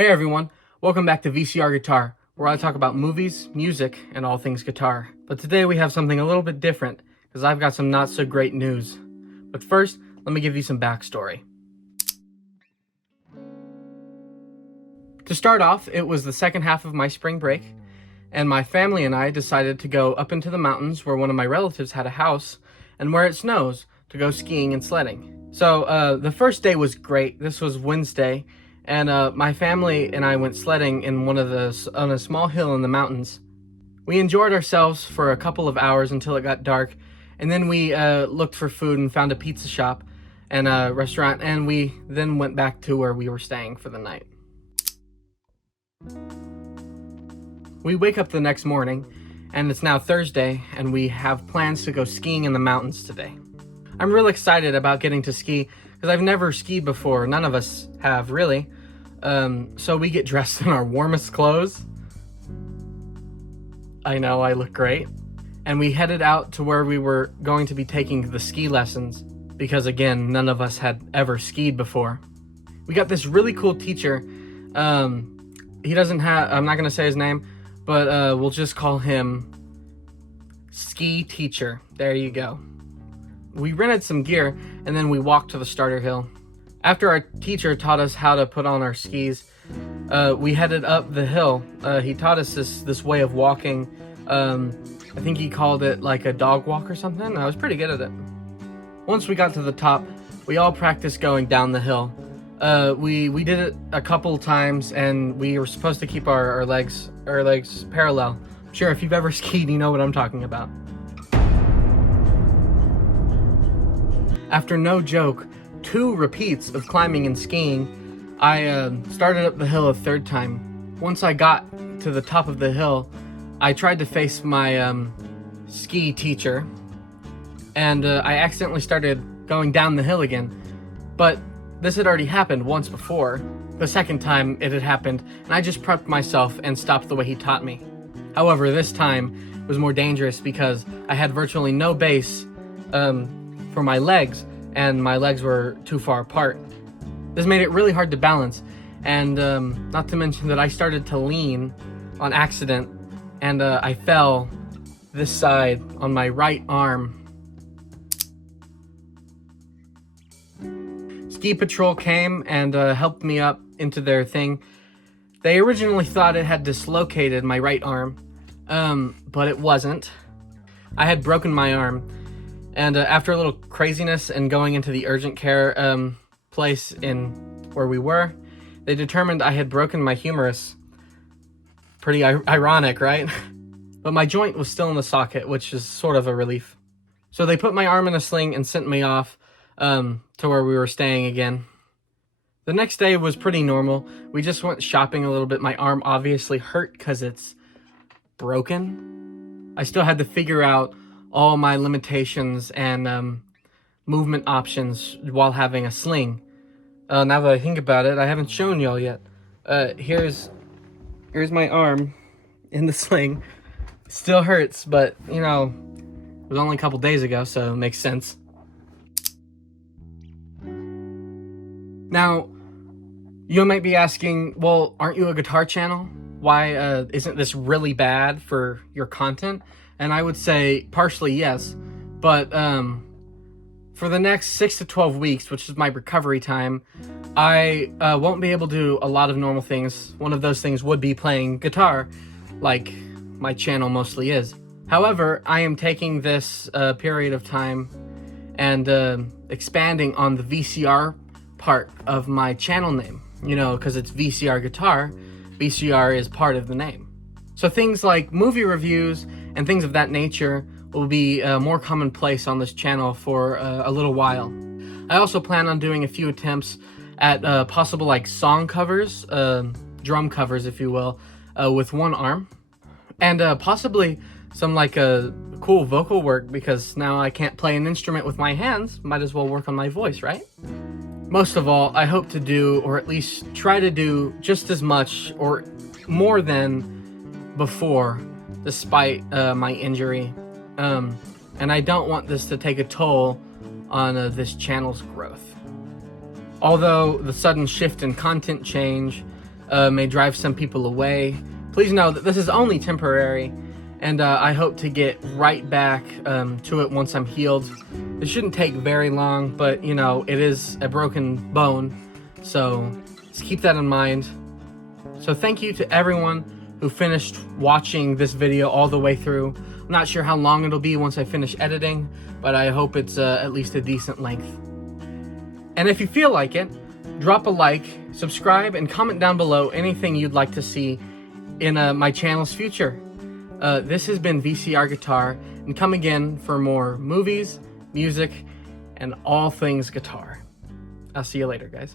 Hey everyone, welcome back to VCR Guitar, where I talk about movies, music, and all things guitar. But today we have something a little bit different, because I've got some not so great news. But first, let me give you some backstory. To start off, it was the second half of my spring break, and my family and I decided to go up into the mountains where one of my relatives had a house, and where it snows, to go skiing and sledding. So the first day was great. This was Wednesday, and my family and I went sledding on a small hill in the mountains. We enjoyed ourselves for a couple of hours until it got dark, and then we looked for food and found a pizza shop and a restaurant, and we then went back to where we were staying for the night. We wake up the next morning, and it's now Thursday, and we have plans to go skiing in the mountains today. I'm real excited about getting to ski, because I've never skied before. None of us have, really. So we get dressed in our warmest clothes. I know, I look great. And we headed out to where we were going to be taking the ski lessons, because again, none of us had ever skied before. We got this really cool teacher. He doesn't have, I'm not going to say his name, but we'll just call him Ski Teacher. There you go. We rented some gear, and then we walked to the starter hill. After our teacher taught us how to put on our skis, we headed up the hill. He taught us this way of walking. I think he called it like a dog walk or something. I was pretty good at it. Once we got to the top, we all practiced going down the hill. We did it a couple times, and we were supposed to keep our legs parallel. I'm sure if you've ever skied, you know what I'm talking about. After no joke, 2 repeats of climbing and skiing, I started up the hill a third time. Once I got to the top of the hill, I tried to face my ski teacher, and I accidentally started going down the hill again. But this had already happened once before. The second time it had happened, and I just prepped myself and stopped the way he taught me. However, this time was more dangerous because I had virtually no base for my legs, and my legs were too far apart. This made it really hard to balance, and not to mention that I started to lean on accident, and I fell this side on my right arm. Ski Patrol came and helped me up into their thing. They originally thought it had dislocated my right arm, but it wasn't. I had broken my arm, and after a little craziness and going into the urgent care place in where we were, they determined I had broken my humerus. Pretty ironic, right? But my joint was still in the socket, which is sort of a relief. So they put my arm in a sling and sent me off to where we were staying again. The next day was pretty normal. We just went shopping a little bit. My arm obviously hurt because it's broken. I still had to figure out all my limitations and movement options while having a sling. Now that I think about it, I haven't shown y'all yet. Here's my arm in the sling. It still hurts, but you know, it was only a couple days ago, so it makes sense. Now, you might be asking, well, aren't you a guitar channel? Why isn't this really bad for your content? And I would say partially yes, but for the next 6 to 12 weeks, which is my recovery time, I won't be able to do a lot of normal things. One of those things would be playing guitar, like my channel mostly is. However, I am taking this period of time and expanding on the VCR part of my channel name, you know, because it's VCR Guitar. VCR is part of the name. So things like movie reviews and things of that nature will be more commonplace on this channel for a little while. I also plan on doing a few attempts at possible like song covers, drum covers if you will, with one arm, and possibly some like cool vocal work, because now I can't play an instrument with my hands, might as well work on my voice, right? Most of all, I hope to do, or at least try to do, just as much or more than before, despite my injury. And I don't want this to take a toll on this channel's growth. Although the sudden shift in content change may drive some people away, please know that this is only temporary, and I hope to get right back to it once I'm healed. It shouldn't take very long, but you know, it is a broken bone, so just keep that in mind. So thank you to everyone who finished watching this video all the way through. I'm not sure how long it'll be once I finish editing, but I hope it's at least a decent length. And if you feel like it, drop a like, subscribe, and comment down below anything you'd like to see in my channel's future. This has been VCR Guitar, and come again for more movies, music, and all things guitar. I'll see you later, guys.